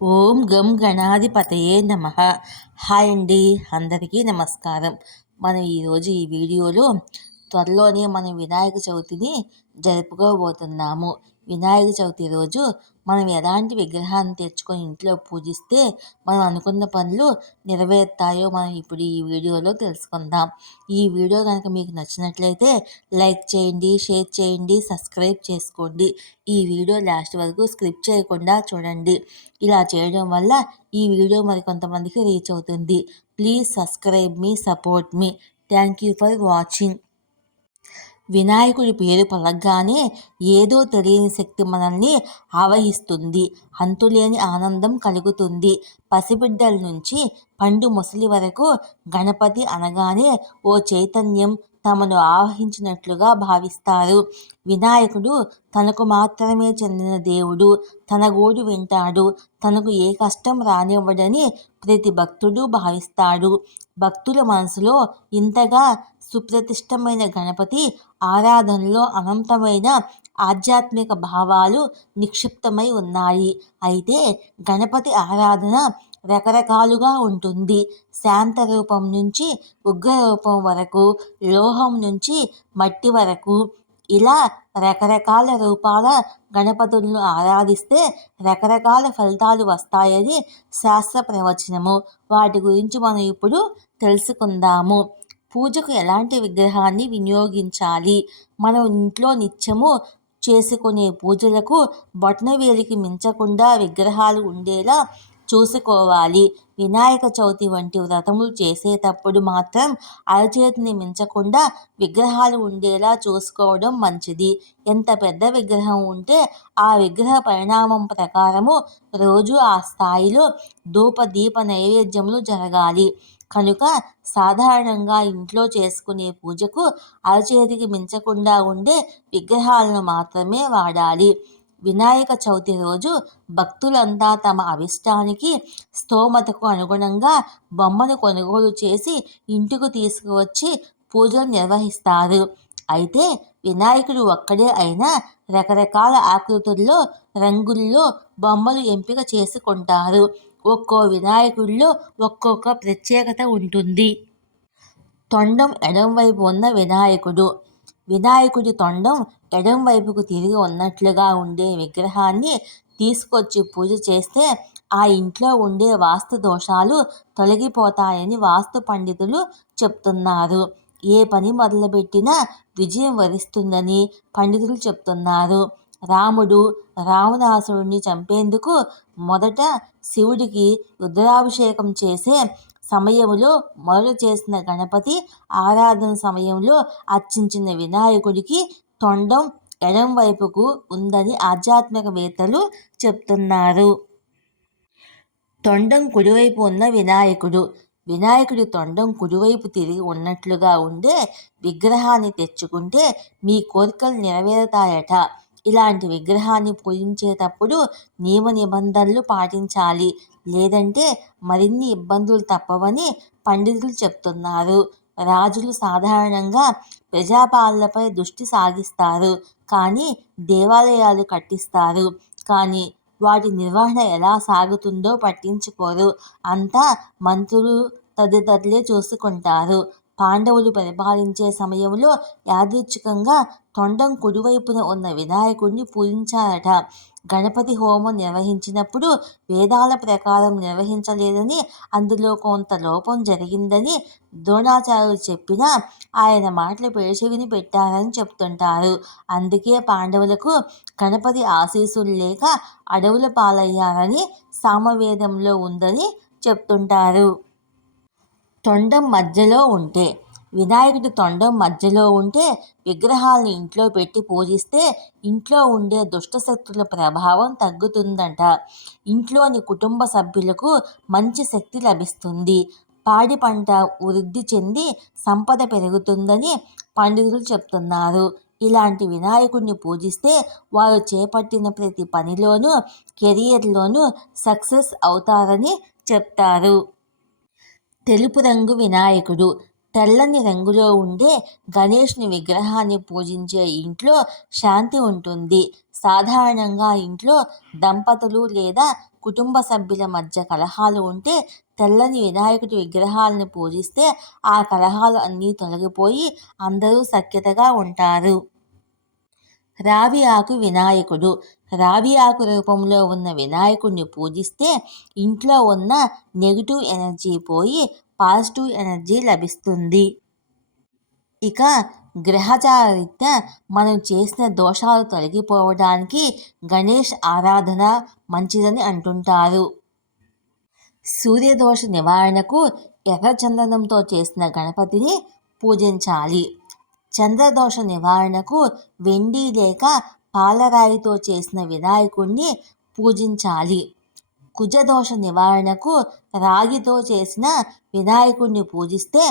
ఓం గం గణాధిపతయే నమ. హాయ్ అండి అందరికీ నమస్కారం. మనం ఈరోజు ఈ వీడియోలో త్వరలోనే మనం వినాయక చవితిని జరుపుకోబోతున్నాము. వినాయక చవితి రోజు మనం ఎలాంటి విగ్రహాన్ని తెచ్చుకొని ఇంట్లో పూజిస్తే మనం అనుకున్న పనులు నెరవేరుతాయో మనం ఇప్పుడు ఈ వీడియోలో తెలుసుకుందాం. ఈ వీడియో కనుక మీకు నచ్చినట్లయితే లైక్ చేయండి షేర్ చేయండి సబ్స్క్రైబ్ చేసుకోండి. ఈ వీడియో లాస్ట్ వరకు స్క్రిప్ట్ చేయకుండా చూడండి. ఇలా చేయడం వల్ల ఈ వీడియో మరి కొంతమందికి రీచ్ అవుతుంది. ప్లీజ్ సబ్స్క్రైబ్ మీ support me. Thank you for watching. వినాయకుడి పేరు పలగ్గానే ఏదో తెలియని శక్తి మనల్ని ఆవహిస్తుంది. అంతులేని ఆనందం కలుగుతుంది. పసిబిడ్డల నుంచి పండు ముసలి వరకు గణపతి అనగానే ఓ చైతన్యం తమను ఆవహించినట్లుగా భావిస్తారు. వినాయకుడు తనకు మాత్రమే చెందిన దేవుడు. తన గోడు వింటాడు. తనకు ఏ కష్టం రానివ్వడని ప్రతి భక్తుడు భావిస్తాడు. భక్తుల మనసులో ఇంతగా సుప్రతిష్టమైన గణపతి ఆరాధనలో అనంతమైన ఆధ్యాత్మిక భావాలు నిక్షిప్తమై ఉన్నాయి. అయితే గణపతి ఆరాధన రకరకాలుగా ఉంటుంది. శాంత రూపం నుంచి ఉగ్ర రూపం వరకు లోహం నుంచి మట్టి వరకు ఇలా రకరకాల రూపాల గణపతులను ఆరాధిస్తే రకరకాల ఫలితాలు వస్తాయని శాస్త్ర ప్రవచనము. వాటి గురించి మనం ఇప్పుడు తెలుసుకుందాము. పూజకు ఎలాంటి విగ్రహాన్ని వినియోగించాలి? మనం ఇంట్లో నిత్యము చేసుకునే పూజలకు బొట్నవేలికి మించకుండా విగ్రహాలు ఉండేలా చూసుకోవాలి. వినాయక చవితి వంటి వ్రతములు చేసేటప్పుడు మాత్రం అరచేతిని మించకుండా విగ్రహాలు ఉండేలా చూసుకోవడం మంచిది. ఎంత పెద్ద విగ్రహం ఉంటే ఆ విగ్రహ పరిణామం ప్రకారము రోజు ఆ స్థాయిలో ధూప దీప నైవేద్యములు జరగాలి. కనుక సాధారణంగా ఇంట్లో చేసుకునే పూజకు అరచేతికి మించకుండా ఉండే విగ్రహాలను మాత్రమే వాడాలి. వినాయక చవితి రోజు భక్తులంతా తమ అభిష్టానికి స్తోమతకు అనుగుణంగా బొమ్మను కొనుగోలు చేసి ఇంటికి తీసుకువచ్చి పూజలు నిర్వహిస్తారు. అయితే వినాయకుడు ఒక్కడే అయినా రకరకాల ఆకృతుల్లో రంగుల్లో బొమ్మలు ఎంపిక చేసుకుంటారు. ఒక్కో వినాయకుడిలో ఒక్కొక్క ప్రత్యేకత ఉంటుంది. తొండం ఎడంవైపు ఉన్న వినాయకుడు. వినాయకుడి తొండం ఎడం వైపుకు తిరిగి ఉన్నట్లుగా ఉండే విగ్రహాన్ని తీసుకొచ్చి పూజ చేస్తే ఆ ఇంట్లో ఉండే వాస్తు దోషాలు తొలగిపోతాయని వాస్తు పండితులు చెప్తున్నారు. ఏ పని మొదలుపెట్టినా విజయం వరిస్తుందని పండితులు చెప్తున్నారు. రాముడు రావణాసురుడిని చంపేందుకు మొదట శివుడికి రుద్రాభిషేకం చేసే సమయంలో మొదలు చేసిన గణపతి ఆరాధన సమయంలో అర్చించిన వినాయకుడికి తొండం ఎడం వైపుకు ఉందని ఆధ్యాత్మికవేత్తలు చెప్తున్నారు. తొండం కుడివైపు ఉన్న వినాయకుడు వినాయకుడి తొండం కుడివైపు తిరిగి ఉన్నట్లుగా ఉండే విగ్రహాన్ని తెచ్చుకుంటే మీ కోరికలు నెరవేరుతాయట. ఇలాంటి విగ్రహాన్ని పూజించేటప్పుడు నియమ నిబంధనలు పాటించాలి. లేదంటే మరిన్ని ఇబ్బందులు తప్పవని పండితులు చెప్తున్నారు. రాజులు సాధారణంగా ప్రజాపాలనపై దృష్టి సాగిస్తారు. కానీ దేవాలయాలు కట్టిస్తారు. కానీ వాటి నిర్వహణ ఎలా సాగుతుందో పట్టించుకోరు. అంతా మంత్రులు తదితరులే చూసుకుంటారు. పాండవులు పరిపాలించే సమయంలో యాదృచ్ఛికంగా తొండం కుడివైపున ఉన్న వినాయకుడిని పూజించారట. గణపతి హోమం నిర్వహించినప్పుడు వేదాల ప్రకారం నిర్వహించలేదని అందులో కొంత లోపం జరిగిందని ద్రోణాచార్యులు చెప్పినా ఆయన మాటలు పేషవిని పెట్టారని చెప్తుంటారు. అందుకే పాండవులకు గణపతి ఆశీస్సులు లేక అడవుల పాలయ్యారని సామవేదంలో ఉందని చెప్తుంటారు. తొండం మధ్యలో ఉంటే వినాయకుడి తొండం మధ్యలో ఉంటే విగ్రహాలను ఇంట్లో పెట్టి పూజిస్తే ఇంట్లో ఉండే దుష్టశక్తుల ప్రభావం తగ్గుతుందంట. ఇంట్లోని కుటుంబ సభ్యులకు మంచి శక్తి లభిస్తుంది. పాడి పంట వృద్ధి చెంది సంపద పెరుగుతుందని పండితులు చెప్తున్నారు. ఇలాంటి వినాయకుడిని పూజిస్తే వారు చేపట్టిన ప్రతి పనిలోనూ కెరియర్లోనూ సక్సెస్ అవుతారని చెప్తారు. తెలుపు రంగు వినాయకుడు. తెల్లని రంగులో ఉండే గణేష్ని విగ్రహాన్ని పూజించే ఇంట్లో శాంతి ఉంటుంది. సాధారణంగా ఇంట్లో దంపతులు లేదా కుటుంబ సభ్యుల మధ్య కలహాలు ఉంటే తెల్లని వినాయకుడి విగ్రహాలను పూజిస్తే ఆ కలహాలు అన్నీ తొలగిపోయి అందరూ సఖ్యతగా ఉంటారు. రావి ఆకు వినాయకుడు. రావి ఆకు రూపంలో ఉన్న వినాయకుడిని పూజిస్తే ఇంట్లో ఉన్న నెగిటివ్ ఎనర్జీ పోయి పాజిటివ్ ఎనర్జీ లభిస్తుంది. ఇక గ్రహచారీత్యా మనం చేసిన దోషాలు తొలగిపోవడానికి గణేష్ ఆరాధన మంచిదని అంటుంటారు. సూర్యదోష నివారణకు ఎర్రచందనంతో చేసిన గణపతిని పూజించాలి. చంద్రదోష నివారణకు వెండి లేక పాలరాయితో చేసిన వినాయకుణ్ణి పూజించాలి. కుజదోష నివారణకు రాగితో చేసిన వినాయకుణ్ణి పూజిస్తే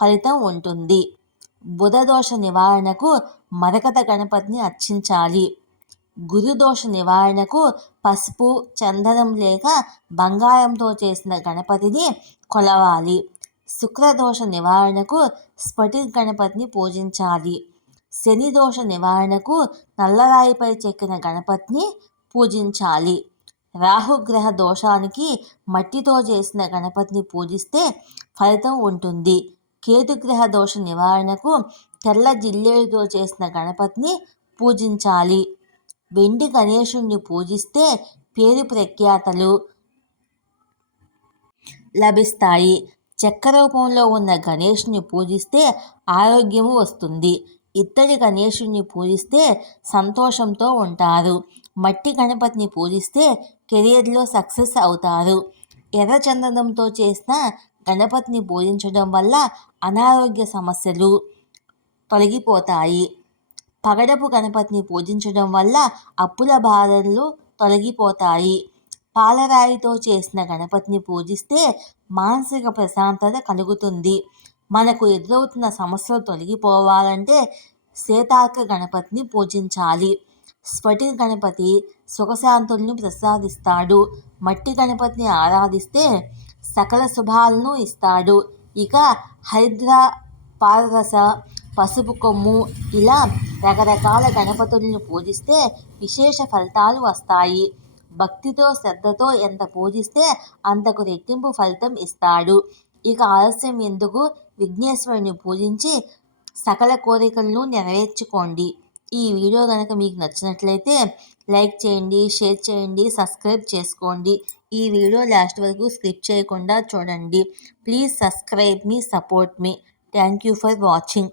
ఫలితం ఉంటుంది. బుధదోష నివారణకు మరకత గణపతిని అర్చించాలి. గురుదోష నివారణకు పసుపు చందనం లేక బంగారంతో చేసిన గణపతిని కొలవాలి. శుక్రదోష నివారణకు స్ఫటిక్ గణపతిని పూజించాలి. శని దోష నివారణకు నల్లరాయిపై చెక్కిన గణపతిని పూజించాలి. రాహుగ్రహ దోషానికి మట్టితో చేసిన గణపతిని పూజిస్తే ఫలితం ఉంటుంది. కేతుగ్రహ దోష నివారణకు తెల్ల జిల్లేడుతో చేసిన గణపతిని పూజించాలి. వెండి గణేశుణ్ణి పూజిస్తే పేరు ప్రఖ్యాతలు లభిస్తాయి. చెక్క రూపంలో ఉన్న గణేషుని పూజిస్తే ఆరోగ్యము వస్తుంది. ఇత్తడి గణేషుణ్ణి పూజిస్తే సంతోషంతో ఉంటారు. మట్టి గణపతిని పూజిస్తే కెరియర్లో సక్సెస్ అవుతారు. ఎర్ర చందనంతో చేసిన గణపతిని పూజించడం వల్ల అనారోగ్య సమస్యలు తొలగిపోతాయి. పగడపు గణపతిని పూజించడం వల్ల అప్పుల బాధలు తొలగిపోతాయి. పాలరాయితో చేసిన గణపతిని పూజిస్తే మానసిక ప్రశాంతత కలుగుతుంది. మనకు ఎదురవుతున్న సమస్యలు తొలగిపోవాలంటే శ్వేతార్క గణపతిని పూజించాలి. స్ఫటిక గణపతి సుఖశాంతుల్ని ప్రసాదిస్తాడు. మట్టి గణపతిని ఆరాధిస్తే సకల శుభాలను ఇస్తాడు. ఇక హరిద్ర పారరస పసుపు కొమ్ము ఇలా రకరకాల గణపతులను పూజిస్తే విశేష ఫలితాలు వస్తాయి. భక్తితో శ్రద్ధతో ఎంత పూజిస్తే అంతకు రెట్టింపు ఫలితం ఇస్తాడు. ఇక ఆలస్యం ఎందుకు? విఘ్నేశ్వరుని పూజించి సకల కోరికలను నెరవేర్చుకోండి. ఈ వీడియో కనుక మీకు నచ్చినట్లయితే లైక్ చేయండి షేర్ చేయండి సబ్స్క్రైబ్ చేసుకోండి. ఈ వీడియో లాస్ట్ వరకు స్కిప్ చేయకుండా చూడండి. ప్లీజ్ సబ్స్క్రైబ్ మీ support me. Thank you for watching.